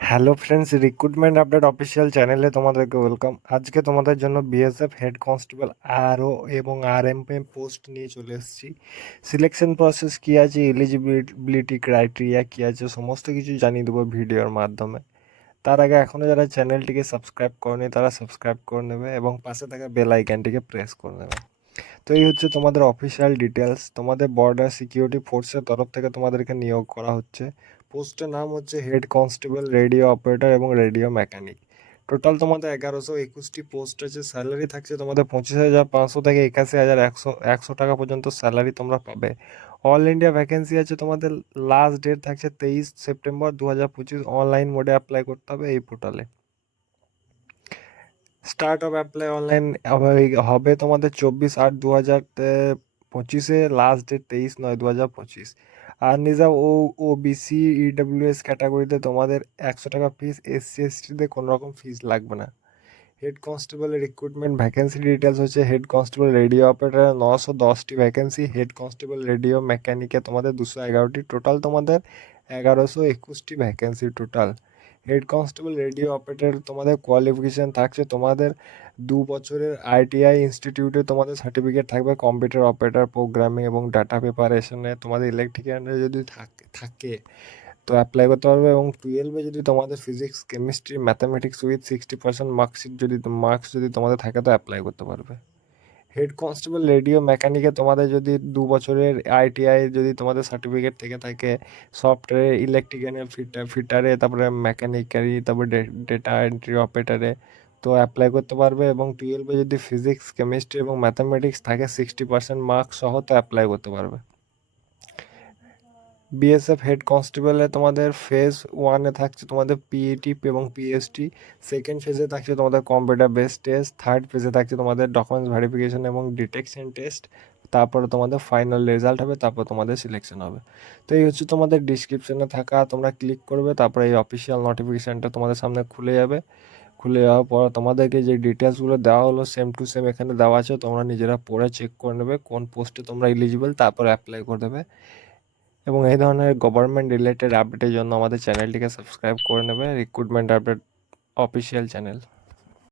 Hello friends recruitment update official চ্যানেলে তোমাদেরকে welcome আজকে তোমাদের জন্য বিএসএফ হেড কনস্টেবল আরও এবং আর এম পোস্ট নিয়ে চলে এসেছি। সিলেকশন প্রসেস কী আছে এলিজিবিলিটি ক্রাইটেরিয়া কী আছে, সমস্ত কিছু জানিয়ে দেবো ভিডিওর মাধ্যমে। তার আগে এখনও যারা চ্যানেলটিকে সাবস্ক্রাইব করেনি, তারা সাবস্ক্রাইব করে নেবে এবং পাশে থাকা বেল আইকনটিকে প্রেস করে নেবে। তো এই হচ্ছে তোমাদের অফিসিয়াল ডিটেলস তোমাদের বর্ডার সিকিউরিটি ফোর্সের তরফ থেকে তোমাদেরকে নিয়োগ করা হচ্ছে। পোস্টের নাম হচ্ছে হেড কনস্টেবল, রেডিও অপারেটর এবং রেডিও মেকানিক। টোটাল তোমাদের এগারোশো একুশটি পোস্ট আছে স্যালারি থাকছে তোমাদের পঁচিশ হাজার পাঁচশো থেকে একাশি হাজার একশো একশো টাকা পর্যন্ত স্যালারি তোমরা পাবে। অল ইন্ডিয়া ভ্যাকেন্সি আছে তোমাদের। লাস্ট ডেট থাকছে তেইশ সেপ্টেম্বর দু হাজার পঁচিশ। অনলাইন মোডে অ্যাপ্লাই করতে হবে এই পোর্টালে। স্টার্ট অফ অ্যাপ্লাই অনলাইন হবে তোমাদের চব্বিশ আট দু হাজার পঁচিশে। লাস্ট ডেট তেইশ নয় দু হাজার পঁচিশ। আর নিজাম ও ও বিসি ইডাব্লিউএস ক্যাটাগরিতে তোমাদের একশো টাকা ফিস এসসি এসটিতে কোনো রকম ফিস লাগবে না। Head constable recruitment vacancy details হচ্ছে হেড কনস্টেবল রেডিও অপারেটার নশো দশটি ভ্যাকেন্সি হেড কনস্টেবল রেডিও মেকানিকে তোমাদের দুশো এগারোটি টোটাল তোমাদের এগারোশো একুশটি vacancy total head constable radio operator তোমাদের কোয়ালিফিকেশান থাকছে, তোমাদের দু বছরের আইটিআই ইনস্টিটিউটে তোমাদের সার্টিফিকেট থাকবে কম্পিউটার অপারেটর প্রোগ্রামিং এবং ডাটা প্রিপারেশনে তোমাদের ইলেকট্রিক্যালে যদি থাকে তো অ্যাপ্লাই করতে পারবে এবং টুয়েলভে যদি তোমাদের physics chemistry mathematics with sixty percent marksheet যদি মার্কস যদি তোমাদের থাকে, তো অ্যাপ্লাই করতে পারবে। হেড কনস্টেবল, রেডিও মেকানিকে তোমাদের যদি দু বছরের আইটিআই যদি তোমাদের সার্টিফিকেট থেকে থাকে, সফটওয়্যার ইলেকট্রিক্যানের ফিটার ফিটারে তারপরে মেকানিক্যালি তারপরে ডেটা এন্ট্রি অপারেটারে তো অ্যাপ্লাই করতে পারবে এবং টুয়েলভে যদি ফিজিক্স কেমিস্ট্রি এবং ম্যাথামেটিক্স থাকে সিক্সটি পার্সেন্ট মার্কস সহ তো অ্যাপ্লাই করতে পারবে। বিএসএফ হেড কনস্টেবলে তোমাদের ফেজ ওয়ানে থাকছে তোমাদের পিইটি এবং পিএসটি সেকেন্ড ফেজে থাকছে তোমাদের কম্পিউটার বেস টেস্ট থার্ড ফেজে থাকছে তোমাদের ডকুমেন্টস ভেরিফিকেশন এবং ডিটেকশন টেস্ট তারপরে তোমাদের ফাইনাল রেজাল্ট হবে, তারপর তোমাদের সিলেকশন হবে। তো এই হচ্ছে তোমাদের ডিসক্রিপশানে থাকা, তোমরা ক্লিক করবে, তারপরে এই অফিসিয়াল নোটিফিকেশানটা তোমাদের সামনে খুলে যাবে। খুলে যাওয়ার পর তোমাদেরকে যে ডিটেলসগুলো দেওয়া হলো সেম টু সেম এখানে দেওয়া আছে, তোমরা নিজেরা পড়ে চেক করে নেবে, কোন পোস্টে তোমরা এলিজিবল তারপর অ্যাপ্লাই করে দেবে। এবং এই ধরনের গভর্নমেন্ট রিলেটেড আপডেটের জন্য আমাদের চ্যানেলটিকে সাবস্ক্রাইব করে নেবে রিক্রুটমেন্ট আপডেট অফিসিয়াল চ্যানেল